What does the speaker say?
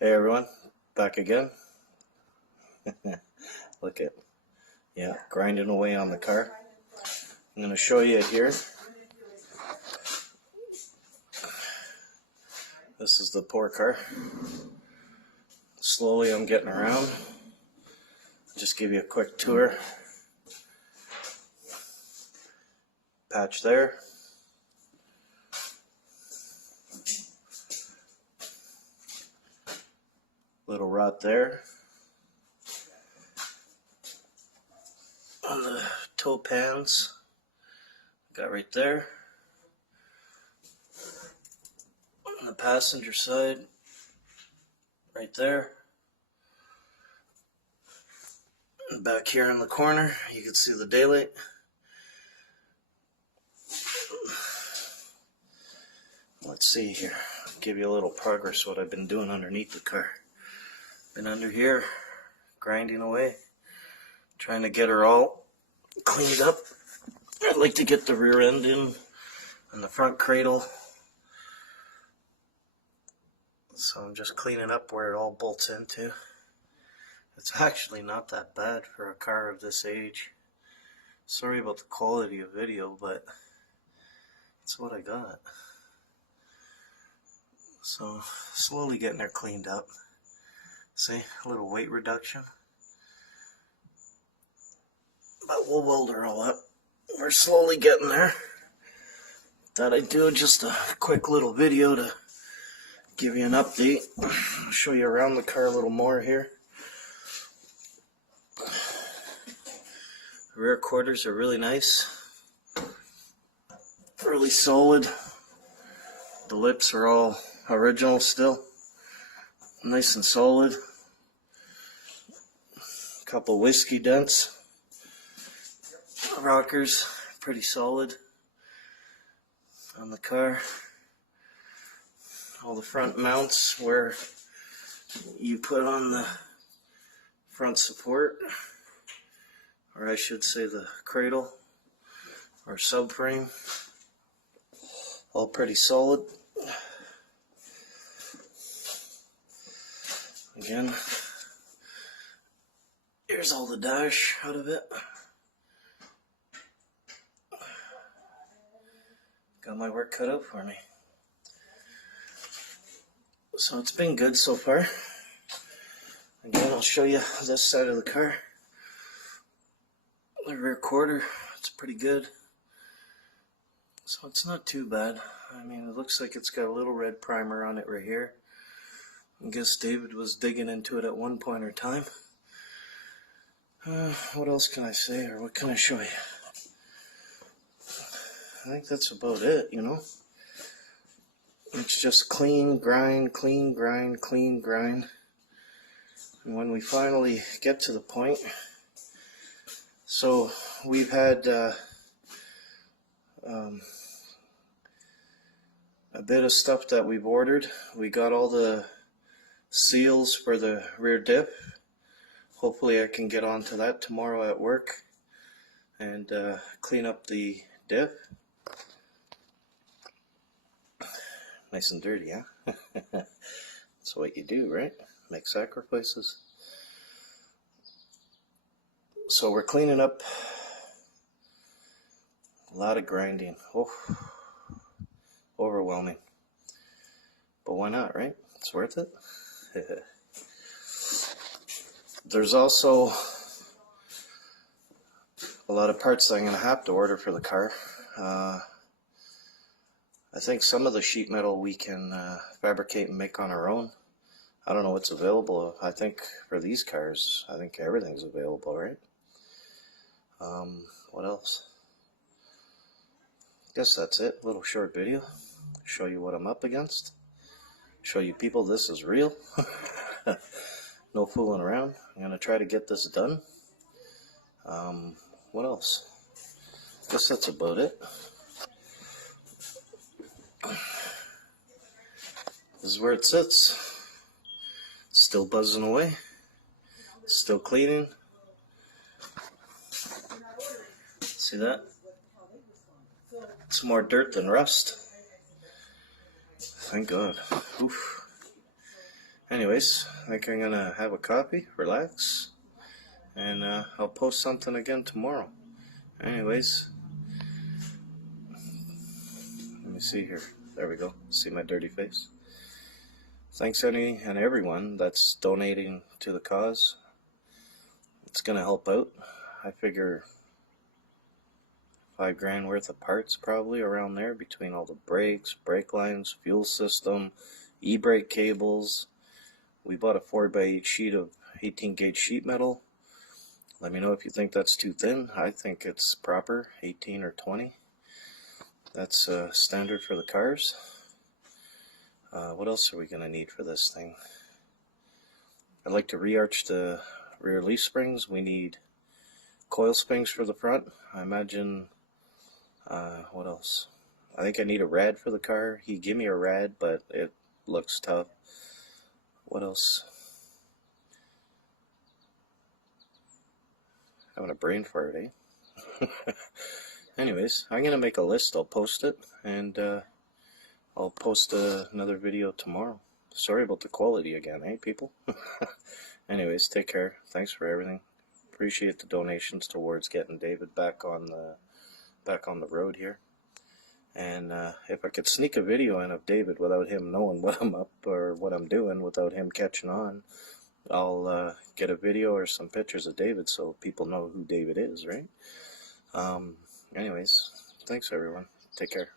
Hey everyone, back again. Look at, grinding away on the car. I'm going to show you it here. This is the poor car. Slowly I'm getting around. Just give you a quick tour. Patch there. Little rot there. On the toe pans, got right there. On the passenger side, right there. And back here in the corner, you can see the daylight. Let's see here. I'll give you a little progress what I've been doing underneath the car. Been under here, grinding away, trying to get her all cleaned up. I'd like to get the rear end in and the front cradle. So I'm just cleaning up where it all bolts into. It's actually not that bad for a car of this age. Sorry about the quality of video, but that's what I got. So slowly getting her cleaned up. See, a little weight reduction. But we'll weld her all up. We're slowly getting there. Thought I'd do just a quick little video to give you an update. I'll show you around the car a little more here. The rear quarters are really nice. Really solid. The lips are all original still. Nice and solid. A couple whiskey dents. Rockers pretty solid on the car. All the front mounts where you put on the front support, or I should say the cradle or subframe, all pretty solid. Again, here's all the dash out of it. Got my work cut out for me. So it's been good so far. Again, I'll show you this side of the car. The rear quarter, it's pretty good. So it's not too bad. I mean, it looks like it's got a little red primer on it right here. I guess David was digging into it at one point or time. What else can I say, or what can I show you? I think that's about it, you know. It's just clean, grind, clean, grind, clean, grind. And when we finally get to the point, so we've had a bit of stuff that we've ordered. We got all the seals for the rear dip. Hopefully I can get onto that tomorrow at work and clean up the dip. Nice and dirty, huh? That's what you do, right? Make sacrifices. So we're cleaning up. A lot of grinding. Oh, overwhelming. But why not, right? It's worth it. There's also a lot of parts that I'm going to have to order for the car. I think some of the sheet metal we can fabricate and make on our own. I don't know what's available. I think for these cars, I think everything's available, right? What else? I guess that's it. Little short video. Show you what I'm up against. Show you people this is real. No fooling around. I'm going to try to get this done. What else? I guess that's about it. This is where it sits. Still buzzing away. Still cleaning. See that? It's more dirt than rust. Thank God. Oof. Anyways, I think I'm gonna have a coffee, relax, and I'll post something again tomorrow. Anyways, let me see here. There we go. See my dirty face? Thanks any and everyone that's donating to the cause. It's gonna help out. I figure $5,000 worth of parts probably around there, between all the brakes, brake lines, fuel system, e-brake cables. We bought a 4x8 sheet of 18 gauge sheet metal. Let me know if you think that's too thin. I think it's proper, 18 or 20. That's standard for the cars. What else are we going to need for this thing? I'd like to re-arch the rear leaf springs. We need coil springs for the front. I imagine, what else? I think I need a rad for the car. He gave me a rad, but it looks tough. What else? Having a brain fart, eh? Anyways, I'm going to make a list. I'll post it, and I'll post another video tomorrow. Sorry about the quality again, eh, people? Anyways, take care. Thanks for everything. Appreciate the donations towards getting David back on the road here. And if I could sneak a video in of David without him knowing what I'm up or what I'm doing, without him catching on, I'll get a video or some pictures of David so people know who David is, right? Anyways, thanks everyone. Take care.